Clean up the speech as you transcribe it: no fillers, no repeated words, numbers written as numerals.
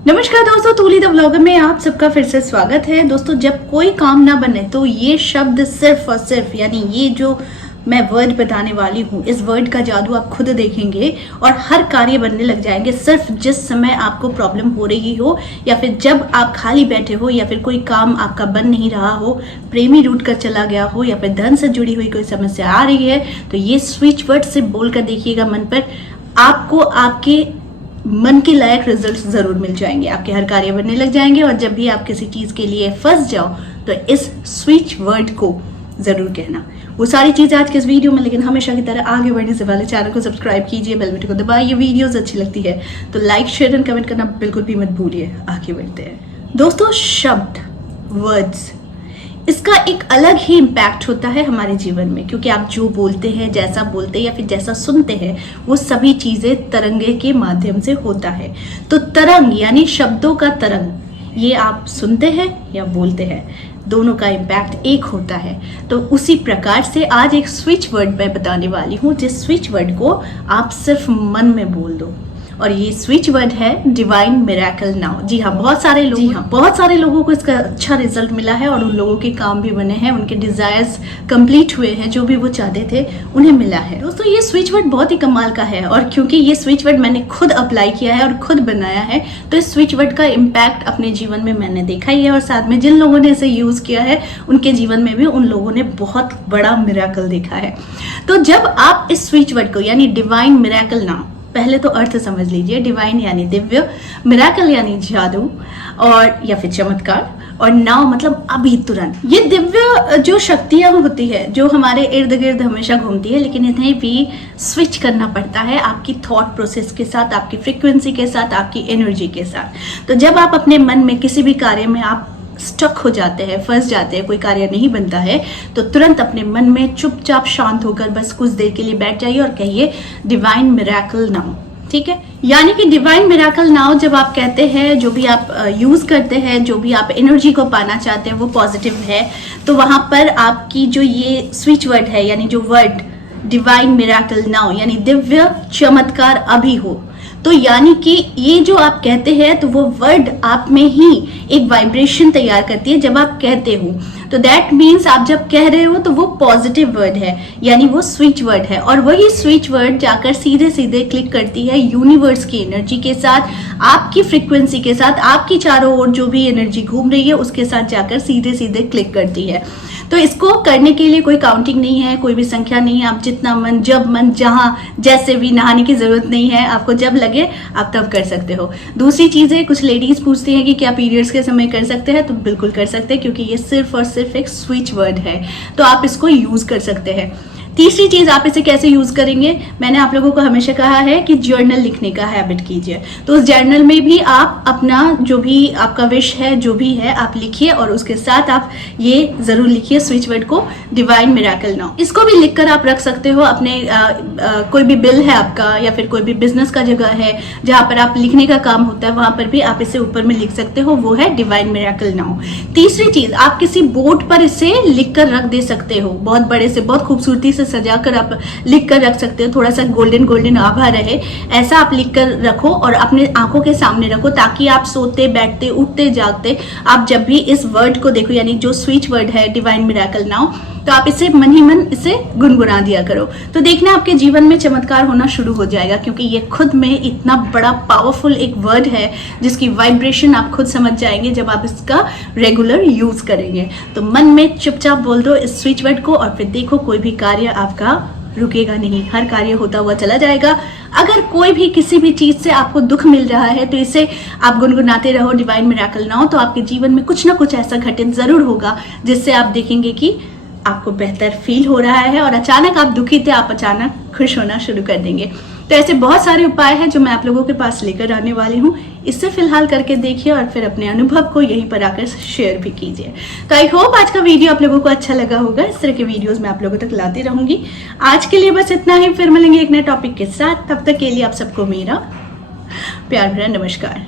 नमस्कार दोस्तों, तूली the vlogger में आप सबका फिर से स्वागत है। दोस्तों, जब कोई काम ना बने तो ये शब्द सिर्फ और सिर्फ यानी ये जो मैं वर्ड बताने वाली हूँ, इस वर्ड का जादू आप खुद देखेंगे और हर कार्य बनने लग जाएंगे। सिर्फ जिस समय आपको प्रॉब्लम हो रही हो या फिर जब आप खाली बैठे हो या फिर कोई काम आपका बन नहीं रहा हो, प्रेमी रूठ कर चला गया हो या फिर धन से जुड़ी हुई कोई समस्या आ रही है, तो ये स्विच वर्ड से बोलकर देखिएगा मन पर, आपको आपके मन के लायक रिजल्ट जरूर मिल जाएंगे। आपके हर कार्य बनने लग जाएंगे और जब भी आप किसी चीज के लिए फंस जाओ तो इस स्विच वर्ड को जरूर कहना। वो सारी चीजें आज के इस वीडियो में, लेकिन हमेशा की तरह आगे बढ़ने से पहले चैनल को सब्सक्राइब कीजिए, बेल बटन को दबाइए। वीडियोस अच्छी लगती है तो लाइक, शेयर एंड कमेंट करना बिल्कुल भी मत भूलिए। आगे बढ़ते हैं दोस्तों। शब्द, वर्ड्स, इसका एक अलग ही इम्पैक्ट होता है हमारे जीवन में, क्योंकि आप जो बोलते हैं, जैसा बोलते हैं या फिर जैसा सुनते हैं, वो सभी चीजें तरंगे के माध्यम से होता है। तो तरंग यानी शब्दों का तरंग, ये आप सुनते हैं या बोलते हैं, दोनों का इम्पैक्ट एक होता है। तो उसी प्रकार से आज एक स्विच वर्ड मैं बताने वाली हूँ, जिस स्विच वर्ड को आप सिर्फ मन में बोल दो, और ये स्विच वर्ड है डिवाइन मिरेकल नाउ। जी हाँ, बहुत सारे लोगों को इसका अच्छा रिजल्ट मिला है और उन लोगों के काम भी बने हैं, उनके डिजायर्स कंप्लीट हुए हैं, जो भी वो चाहते थे उन्हें मिला है। दोस्तों, ये स्विच वर्ड बहुत ही कमाल का है और क्योंकि ये स्विच वर्ड मैंने खुद अप्लाई किया है और खुद बनाया है, तो इस स्विच वर्ड का इम्पैक्ट अपने जीवन में मैंने देखा ही है, और साथ में जिन लोगों ने इसे यूज किया है उनके जीवन में भी उन लोगों ने बहुत बड़ा मिरेकल देखा है। तो जब आप इस स्विच वर्ड को यानी डिवाइन मिरेकल नाउ, पहले तो अर्थ समझ लीजिए। डिवाइन यानी दिव्य, मिरेकल यानी जादू और या फिर चमत्कार, और नाउ मतलब अभी तुरंत। ये दिव्य जो शक्तियां होती है जो हमारे इर्द गिर्द हमेशा घूमती है, लेकिन इन्हें भी स्विच करना पड़ता है आपकी थॉट प्रोसेस के साथ, आपकी फ्रीक्वेंसी के साथ, आपकी एनर्जी के साथ। तो जब आप अपने मन में किसी भी कार्य में आप स्टक हो जाते हैं, फंस जाते हैं, कोई कार्य नहीं बनता है, तो तुरंत अपने मन में चुपचाप शांत होकर बस कुछ देर के लिए बैठ जाइए और कहिए डिवाइन मिरेकल नाउ। ठीक है, यानी कि डिवाइन मिरेकल नाउ जब आप कहते हैं, जो भी आप यूज करते हैं, जो भी आप एनर्जी को पाना चाहते हैं वो पॉजिटिव है, तो वहां पर आपकी जो ये स्विच वर्ड है यानी जो वर्ड डिवाइन मिरेकल नाउ यानी दिव्य चमत्कार अभी हो, तो यानी कि ये जो आप कहते हैं तो वो वर्ड आप में ही एक वाइब्रेशन तैयार करती है जब आप कहते हो। तो दैट मीन्स आप जब कह रहे हो तो वो पॉजिटिव वर्ड है, यानी वो स्विच वर्ड है, और वही स्विच वर्ड जाकर सीधे सीधे क्लिक करती है यूनिवर्स की एनर्जी के साथ, आपकी फ्रीक्वेंसी के साथ, आपकी चारों ओर जो भी एनर्जी घूम रही है उसके साथ जाकर सीधे सीधे क्लिक करती है। तो इसको करने के लिए कोई काउंटिंग नहीं है, कोई भी संख्या नहीं है। आप जितना मन, जब मन, जहां जैसे भी, नहाने की जरूरत नहीं है, आपको जब लगे आप तब कर सकते हो। दूसरी चीज है, कुछ लेडीज पूछती हैं कि क्या पीरियड्स के समय कर सकते हैं, तो बिल्कुल कर सकते हैं, क्योंकि ये सिर्फ और सिर्फ एक स्विच वर्ड है, तो आप इसको यूज कर सकते हैं। तीसरी चीज, आप इसे कैसे यूज करेंगे, मैंने आप लोगों को हमेशा कहा है कि जर्नल लिखने का हैबिट कीजिए। तो उस जर्नल में भी आप अपना जो भी आपका विश है, जो भी है, आप लिखिए, और उसके साथ आप ये जरूर लिखिए स्विच वर्ड को डिवाइन मिरेकल नाउ। इसको भी लिखकर आप रख सकते हो अपने कोई भी बिल है आपका या फिर कोई भी बिजनेस का जगह है जहां पर आप लिखने का काम होता है, वहां पर भी आप इसे ऊपर में लिख सकते हो, वो है डिवाइन मिरेकल नाउ। तीसरी चीज, आप किसी बोर्ड पर इसे लिख कर रख दे सकते हो, बहुत बड़े से, बहुत खूबसूरती से सजाकर आप लिख कर रख सकते हो, थोड़ा सा गोल्डन गोल्डन आभा रहे, ऐसा आप लिख कर रखो और अपने आंखों के सामने रखो, ताकि आप सोते, बैठते, उठते, जागते आप जब भी इस वर्ड को देखो, यानी जो स्विच वर्ड है डिवाइन मिरेकल नाउ, तो आप इसे मन ही मन इसे गुनगुना दिया करो। तो देखना आपके जीवन में चमत्कार होना शुरू हो जाएगा, क्योंकि ये खुद में इतना बड़ा पावरफुल एक वर्ड है जिसकी वाइब्रेशन आप खुद समझ जाएंगे जब आप इसका रेगुलर यूज करेंगे। तो मन में चुपचाप बोल दो इस स्विच वर्ड को और फिर देखो कोई भी कार्य आपका रुकेगा नहीं, हर कार्य होता हुआ चला जाएगा। अगर कोई भी किसी भी चीज से आपको दुख मिल रहा है तो इसे आप गुनगुनाते रहो डिवाइन मिरेकल नाउ, तो आपके जीवन में कुछ ना कुछ ऐसा घटित जरूर होगा जिससे आप देखेंगे कि आपको बेहतर फील हो रहा है, और अचानक आप दुखी थे, आप अचानक खुश होना शुरू कर देंगे। तो ऐसे बहुत सारे उपाय हैं जो मैं आप लोगों के पास लेकर आने वाली हूँ। इससे फिलहाल करके देखिए और फिर अपने अनुभव को यहीं पर आकर शेयर भी कीजिए। तो आई होप आज का वीडियो आप लोगों को अच्छा लगा होगा। इस तरह के वीडियोस मैं आप लोगों तक लाती रहूंगी। आज के लिए बस इतना ही, फिर मिलेंगे एक नए टॉपिक के साथ। तब तक के लिए आप सबको मेरा प्यार भरा नमस्कार।